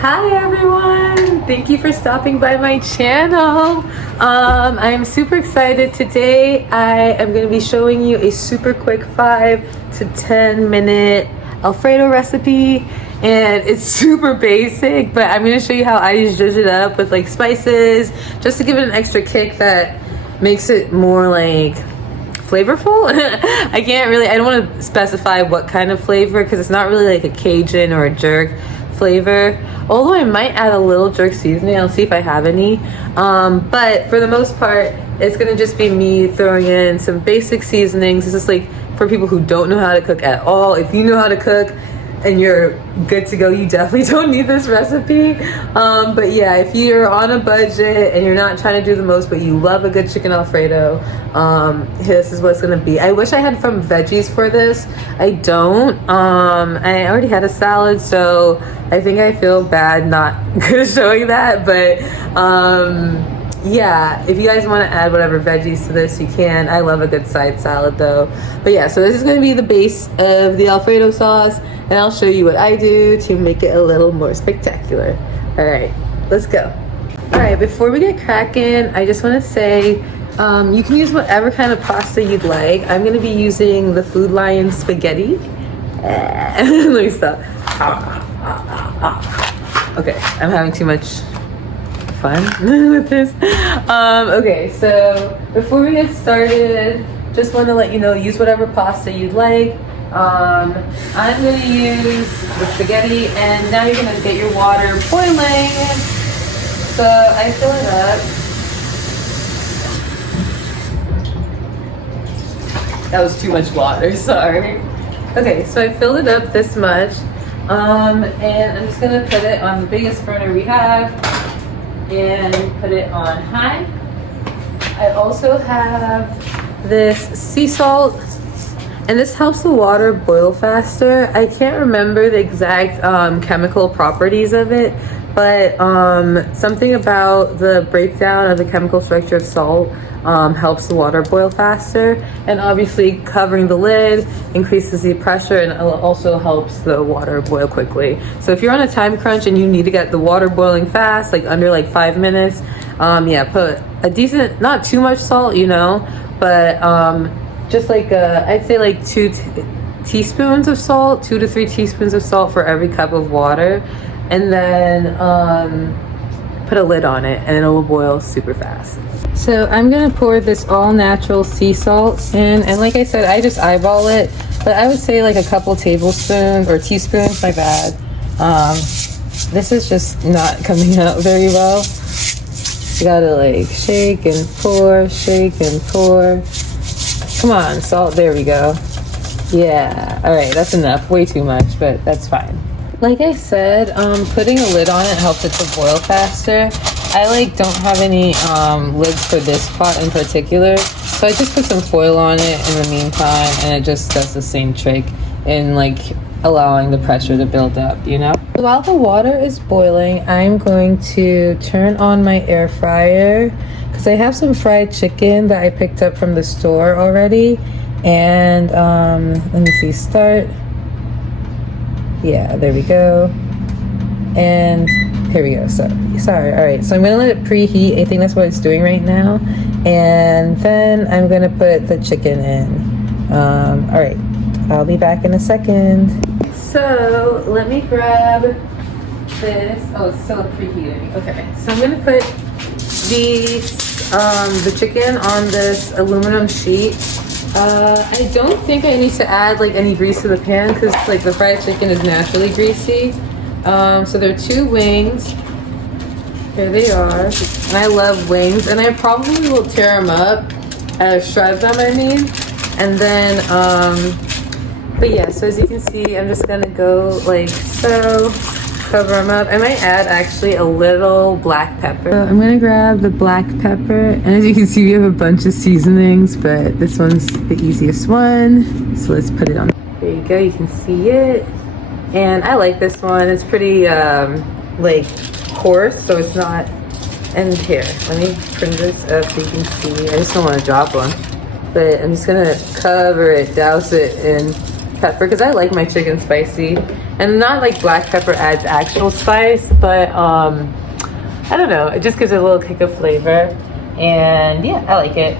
Hi everyone! Thank you for stopping by my channel. I am super excited. Today I am going to be showing you a super quick 5 to 10 minute Alfredo recipe, and it's super basic, but I'm going to show you how I just zhuzh it up with like spices just to give it an extra kick that makes it more like flavorful. I don't want to specify what kind of flavor because it's not really like a Cajun or a jerk flavor, although I might add a little jerk seasoning. I'll see if I have any, but for the most part it's gonna just be me throwing in some basic seasonings. This is like for people who don't know how to cook at all. If you know how to cook and you're good to go, you definitely don't need this recipe, but yeah, if you're on a budget and you're not trying to do the most but you love a good chicken Alfredo, this is what it's gonna be. I wish I had some veggies for this. I don't. I already had a salad, so I think I feel bad not showing that, but yeah, if you guys want to add whatever veggies to this, you can. I love a good side salad though. But yeah, so this is going to be the base of the Alfredo sauce, and I'll show you what I do to make it a little more spectacular. All right, let's go. All right, before we get cracking, I just want to say you can use whatever kind of pasta you'd like. I'm going to be using the Food Lion spaghetti. Let me stop. Okay, I'm having too much fun with this. Okay, so before we get started, just want to let you know, use whatever pasta you'd like. I'm going to use the spaghetti, and now you're going to get your water boiling. So I fill it up. That was too much water, sorry. Okay, so I filled it up this much, and I'm just going to put it on the biggest burner we have and put it on high. I also have this sea salt, and this helps the water boil faster. I can't remember the exact chemical properties of it, but something about the breakdown of the chemical structure of salt helps the water boil faster, and obviously covering the lid increases the pressure and also helps the water boil quickly. So if you're on a time crunch and you need to get the water boiling fast, like under like 5 minutes, yeah, put a decent, not too much salt, you know, but just like I'd say like 2 teaspoons of salt, 2 to 3 teaspoons of salt for every cup of water, and then put a lid on it and it will boil super fast. So I'm gonna pour this all natural sea salt in, and like I said, I just eyeball it, but I would say like a couple tablespoons or teaspoons, my bad. This is just not coming out very well. You gotta like shake and pour, shake and pour. Come on, salt, there we go. Yeah, all right, that's enough, way too much, but that's fine. Like I said, putting a lid on it helps it to boil faster. I don't have any lids for this pot in particular, so I just put some foil on it in the meantime, and it just does the same trick in allowing the pressure to build up, you know? While the water is boiling, I'm going to turn on my air fryer because I have some fried chicken that I picked up from the store already, and let me see, start. Yeah, there we go. And here we go. Sorry. All right, so I'm gonna let it preheat. I think that's what it's doing right now. And then I'm gonna put the chicken in. All right, I'll be back in a second. So let me grab this. Oh, it's still preheating. Okay, so I'm gonna put the chicken on this aluminum sheet. I don't think I need to add any grease to the pan because the fried chicken is naturally greasy. So there are 2 wings. Here they are. And I love wings, and I probably will tear them up, shred them, I mean. And then, but yeah, so as you can see, I'm just gonna go like so, cover them up. I might add actually a little black pepper. So I'm gonna grab the black pepper, and as you can see, we have a bunch of seasonings, but this one's the easiest one. So let's put it on. There you go, you can see it. And I like this one. It's pretty coarse, so it's not. And here, let me bring this up so you can see. I just don't want to drop one, but I'm just gonna cover it, douse it in pepper because I like my chicken spicy. And not like black pepper adds actual spice, but I don't know, it just gives it a little kick of flavor. And yeah, I like it.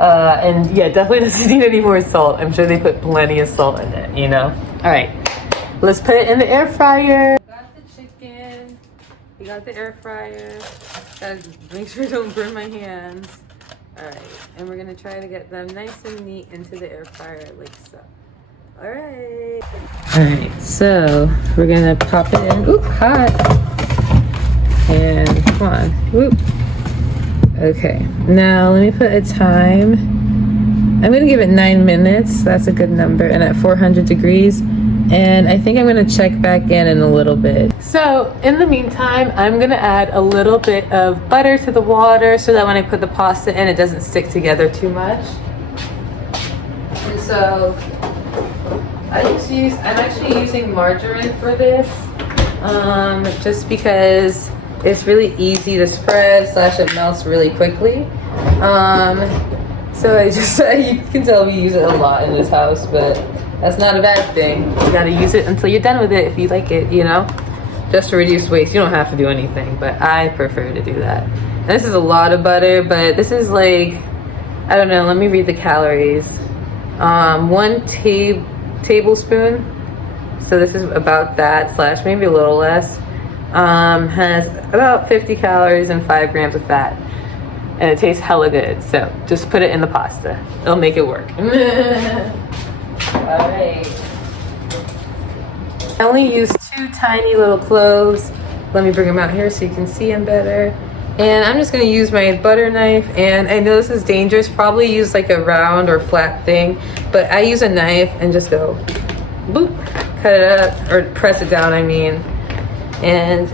And yeah, definitely doesn't need any more salt. I'm sure they put plenty of salt in it, you know? All right, let's put it in the air fryer. Got the chicken. We got the air fryer. Gotta make sure I don't burn my hands. All right, and we're gonna try to get them nice and neat into the air fryer like so. All right, so we're gonna pop it in. Oop, hot. And come on, whoop. Okay, now let me put a time. I'm gonna give it 9 minutes. That's a good number, and at 400 degrees. And I think I'm gonna check back in a little bit. So in the meantime, I'm gonna add a little bit of butter to the water so that when I put the pasta in, it doesn't stick together too much. And so I'm actually using margarine for this, just because it's really easy to spread, / it melts really quickly. So you can tell we use it a lot in this house, but that's not a bad thing. You gotta use it until you're done with it if you like it, you know? Just to reduce waste. You don't have to do anything, but I prefer to do that. And this is a lot of butter, but this is like, I don't know, let me read the calories. 1 tablespoon, so this is about that, / maybe a little less. Has about 50 calories and 5 grams of fat. And it tastes hella good, so just put it in the pasta. It'll make it work. All right. I only used 2 tiny little cloves. Let me bring them out here so you can see them better. And I'm just gonna use my butter knife, and I know this is dangerous, probably use like a round or flat thing, but I use a knife and just go boop, cut it up, or press it down, I mean, and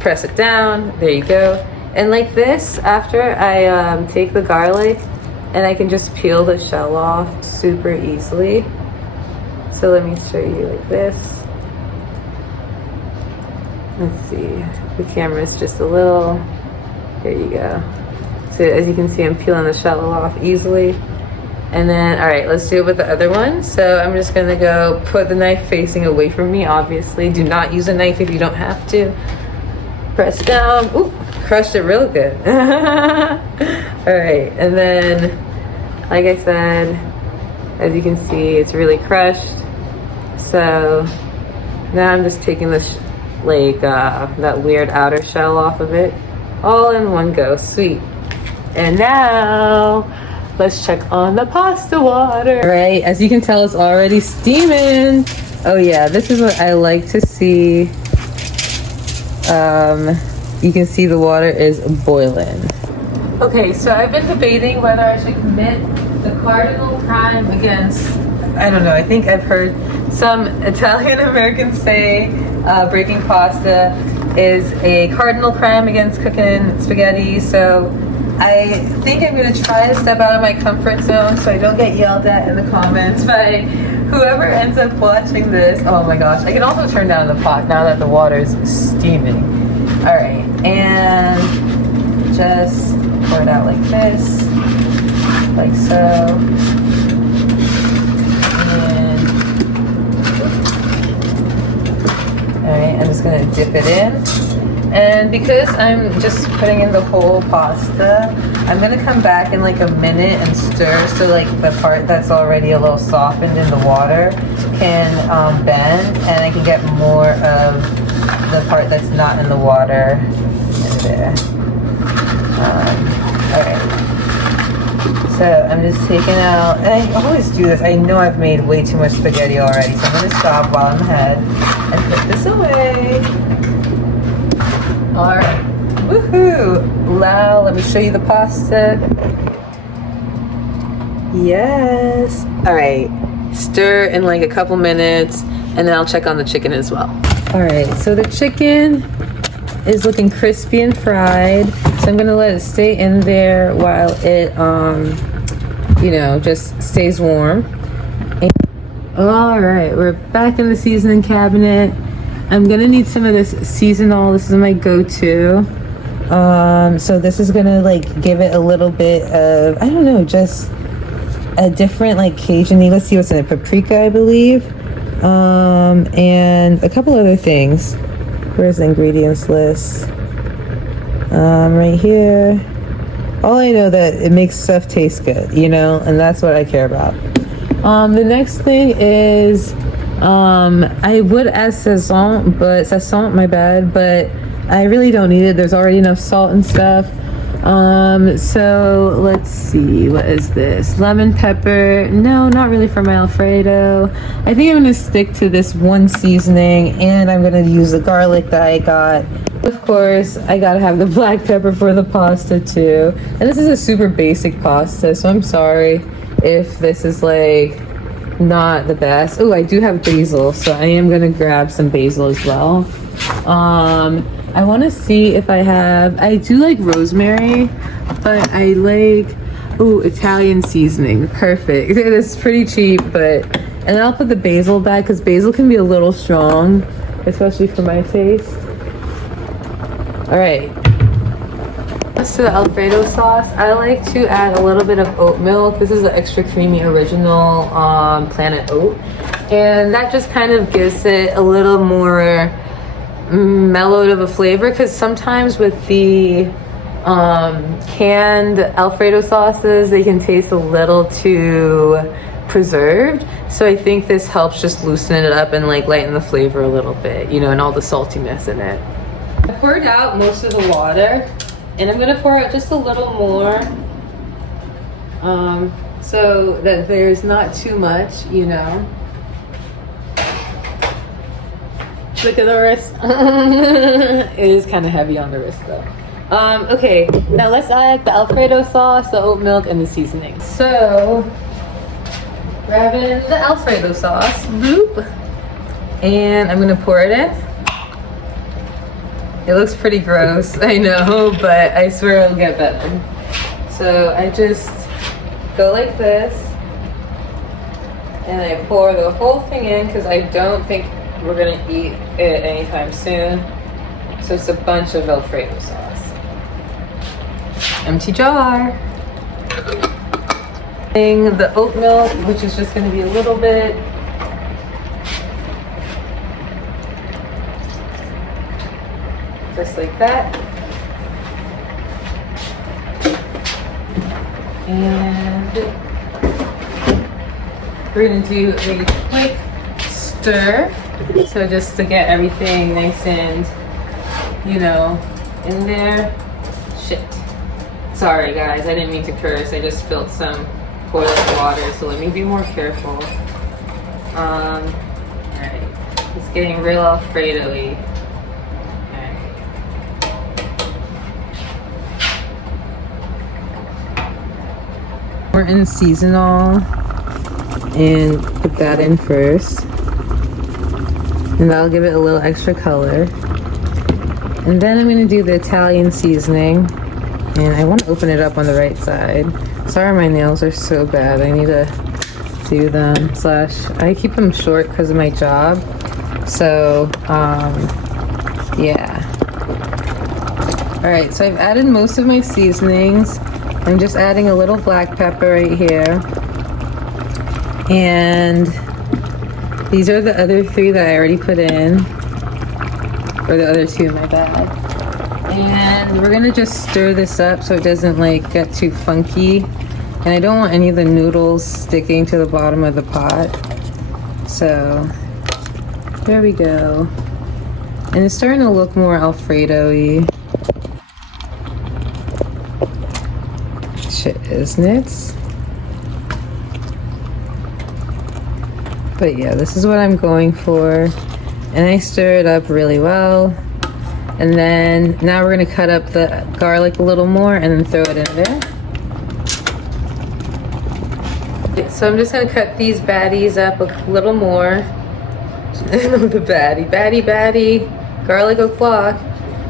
press it down, there you go. And like this, after I take the garlic, and I can just peel the shell off super easily. So let me show you like this. Let's see, the camera's just a little, here you go. So as you can see, I'm peeling the shell off easily. And then, all right, let's do it with the other one. So I'm just gonna go put the knife facing away from me, obviously. Do not use a knife if you don't have to. Press down, ooh, crushed it real good. All right, and then, like I said, as you can see, it's really crushed. So now I'm just taking this, that weird outer shell off of it, all in one go, sweet. And now, let's check on the pasta water. All right, as you can tell, it's already steaming. Oh yeah, this is what I like to see. You can see the water is boiling. Okay, so I've been debating whether I should commit the cardinal crime against, I don't know, I think I've heard some Italian Americans say breaking pasta is a cardinal crime against cooking spaghetti. So I think I'm gonna try to step out of my comfort zone so I don't get yelled at in the comments by whoever ends up watching this. Oh my gosh, I can also turn down the pot now that the water is steaming. All right, and just pour it out like this, like so. And, all right, I'm just gonna dip it in. And because I'm just putting in the whole pasta, I'm gonna come back in like a minute and stir so like the part that's already a little softened in the water can bend, and I can get more of the part that's not in the water in there. Alright. So I'm just taking out, and I always do this, I know I've made way too much spaghetti already, so I'm gonna stop while I'm ahead and put this away. Alright, woohoo! Now, let me show you the pasta. Yes! Alright, stir in like a couple minutes, and then I'll check on the chicken as well. Alright, so the chicken is looking crispy and fried, so I'm gonna let it stay in there while it, you know, just stays warm. Alright, we're back in the seasoning cabinet. I'm gonna need some of this seasonal. This is my go-to. So this is gonna like give it a little bit of, I don't know, just a different like Cajun-y. Let's see what's in it. Paprika, I believe. And a couple other things. Where's the ingredients list? Right here. All I know that it makes stuff taste good, you know, and that's what I care about. The next thing is, I would add sazon, my bad, but I really don't need it. There's already enough salt and stuff. So let's see, what is this? Lemon pepper. No, not really for my Alfredo. I think I'm gonna stick to this one seasoning, and I'm gonna use the garlic that I got. Of course, I gotta have the black pepper for the pasta too. And this is a super basic pasta, so I'm sorry if this is like not the best. Oh, I do have basil, so I am gonna grab some basil as well. I want to see if I do like rosemary, but I like, Italian seasoning. Perfect. It's pretty cheap, and then I'll put the basil back because basil can be a little strong, especially for my taste. All right. To the Alfredo sauce, I like to add a little bit of oat milk. This is the extra creamy original Planet Oat, and that just kind of gives it a little more mellowed of a flavor, because sometimes with the canned Alfredo sauces, they can taste a little too preserved. So I think this helps just loosen it up and like lighten the flavor a little bit, you know, and all the saltiness in it. I poured out most of the water, and I'm gonna pour out just a little more, so that there's not too much, you know. Look at the wrist. It is kind of heavy on the wrist though. Okay, now let's add the Alfredo sauce, the oat milk, and the seasoning. So, grabbing the Alfredo sauce, boop, and I'm gonna pour it in. It looks pretty gross, I know, but I swear it'll get better. So I just go like this, and I pour the whole thing in because I don't think we're gonna eat it anytime soon. So it's a bunch of Alfredo sauce. Empty jar. The oat milk, which is just gonna be a little bit. Just like that. And we're gonna do a quick stir. So just to get everything nice and, you know, in there. Shit. Sorry guys, I didn't mean to curse. I just spilled some boiling water, so let me be more careful. Alright. It's getting real Alfredo-y. We're in seasonal, and put that in first, and that'll give it a little extra color. And then I'm gonna do the Italian seasoning, and I want to open it up on the right side. Sorry, my nails are so bad. I need to do them. I keep them short because of my job. So yeah. All right, so I've added most of my seasonings. I'm just adding a little black pepper right here. And these are the other 3 that I already put in. Or the other 2, my bad. And we're gonna just stir this up so it doesn't like get too funky. And I don't want any of the noodles sticking to the bottom of the pot. So, there we go. And it's starting to look more Alfredo-y. Isn't it? But yeah, this is what I'm going for, and I stir it up really well. And then now we're gonna cut up the garlic a little more and then throw it in there. So I'm just gonna cut these baddies up a little more. The baddie garlic o'clock.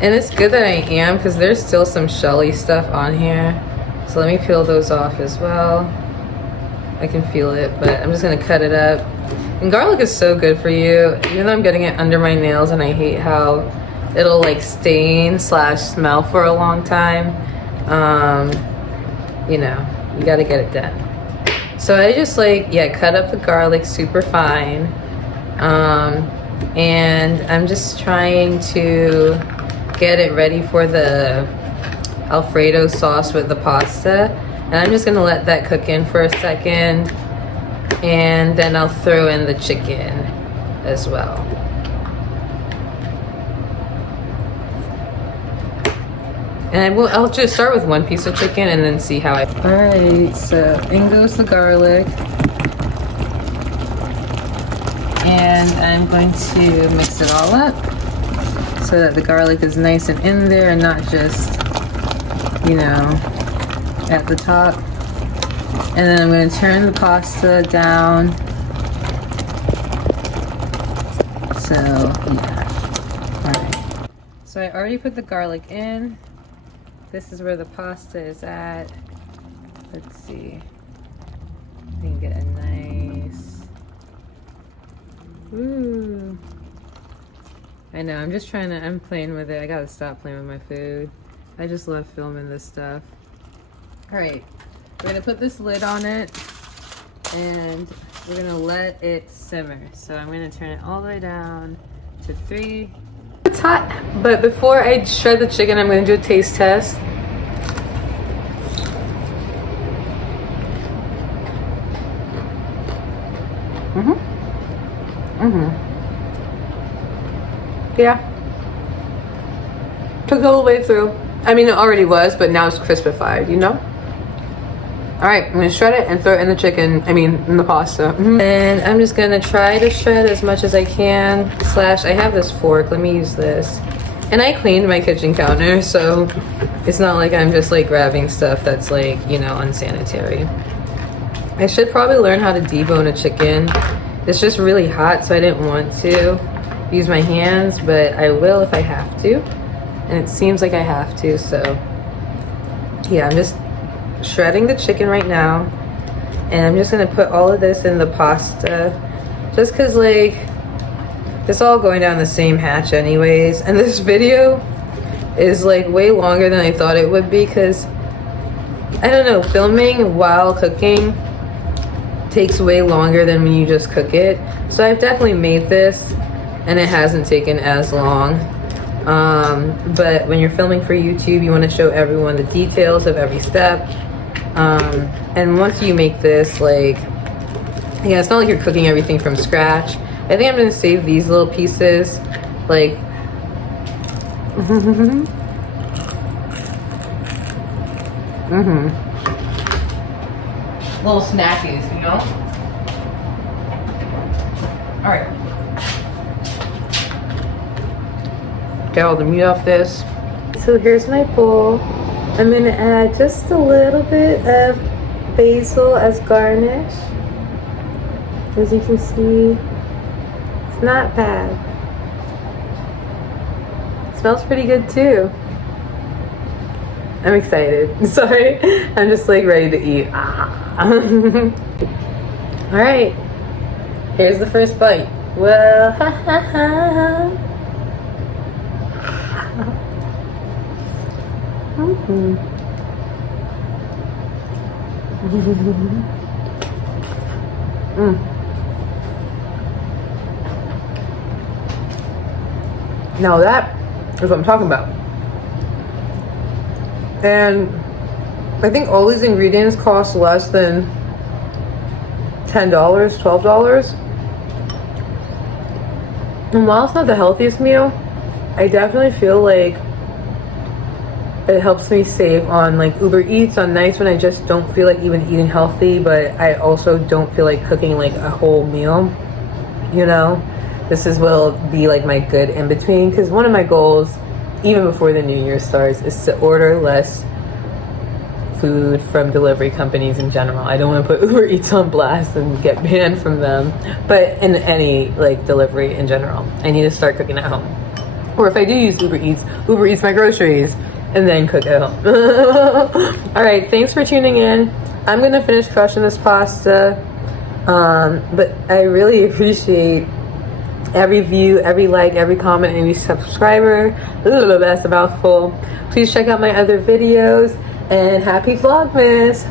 And it's good that I am, because there's still some shelly stuff on here. So let me peel those off as well. I can feel it, but I'm just gonna cut it up. And garlic is so good for you, even though I'm getting it under my nails and I hate how it'll like stain / smell for a long time. You know, you gotta get it done. So I just cut up the garlic super fine. And I'm just trying to get it ready for the Alfredo sauce with the pasta. And I'm just gonna let that cook in for a second, and then I'll throw in the chicken as well. And I'll just start with one piece of chicken and then see how I... Alright, so in goes the garlic. And I'm going to mix it all up so that the garlic is nice and in there and not just, you know, at the top. And then I'm going to turn the pasta down. So, yeah. Alright. So I already put the garlic in. This is where the pasta is at. Let's see. We can get a nice... Ooh. I know, I'm playing with it. I gotta stop playing with my food. I just love filming this stuff. Alright, we're gonna put this lid on it and we're gonna let it simmer. So I'm gonna turn it all the way down to 3. It's hot, but before I shred the chicken, I'm gonna do a taste test. Yeah. Took all the way through. I mean, it already was, but now it's crispified, you know? Alright, I'm gonna shred it and throw it in the chicken, in the pasta. And I'm just gonna try to shred as much as I can. I have this fork, let me use this. And I cleaned my kitchen counter, so it's not like I'm just like grabbing stuff that's like, you know, unsanitary. I should probably learn how to debone a chicken. It's just really hot, so I didn't want to use my hands, but I will if I have to. And it seems like I have to, so yeah, I'm just shredding the chicken right now. And I'm just gonna put all of this in the pasta, just cause like, it's all going down the same hatch anyways. And this video is like way longer than I thought it would be, cause I don't know, filming while cooking takes way longer than when you just cook it. So I've definitely made this and it hasn't taken as long. But when you're filming for YouTube, you want to show everyone the details of every step. And once you make this, like, yeah, it's not like you're cooking everything from scratch. I think I'm gonna save these little pieces, like, little snackies, you know? All right. Get all the meat off this. So here's my bowl. I'm gonna add just a little bit of basil as garnish. As you can see, it's not bad. It smells pretty good too. I'm excited. Sorry, I'm just like ready to eat. All right, here's the first bite. Well, Now that is what I'm talking about. And I think all these ingredients cost less than $10, $12. And while it's not the healthiest meal, I definitely feel like it helps me save on like Uber Eats on nights when I just don't feel like even eating healthy, but I also don't feel like cooking like a whole meal, you know? This will be like my good in between, because one of my goals, even before the new year starts, is to order less food from delivery companies in general. I don't want to put Uber Eats on blast and get banned from them, but in any like delivery in general, I need to start cooking at home. Or if I do use Uber Eats my groceries and then cook at home. All right, thanks for tuning in. I'm gonna finish crushing this pasta, but I really appreciate every view, every like, every comment, every subscriber. That's a mouthful. Please check out my other videos, and happy Vlogmas.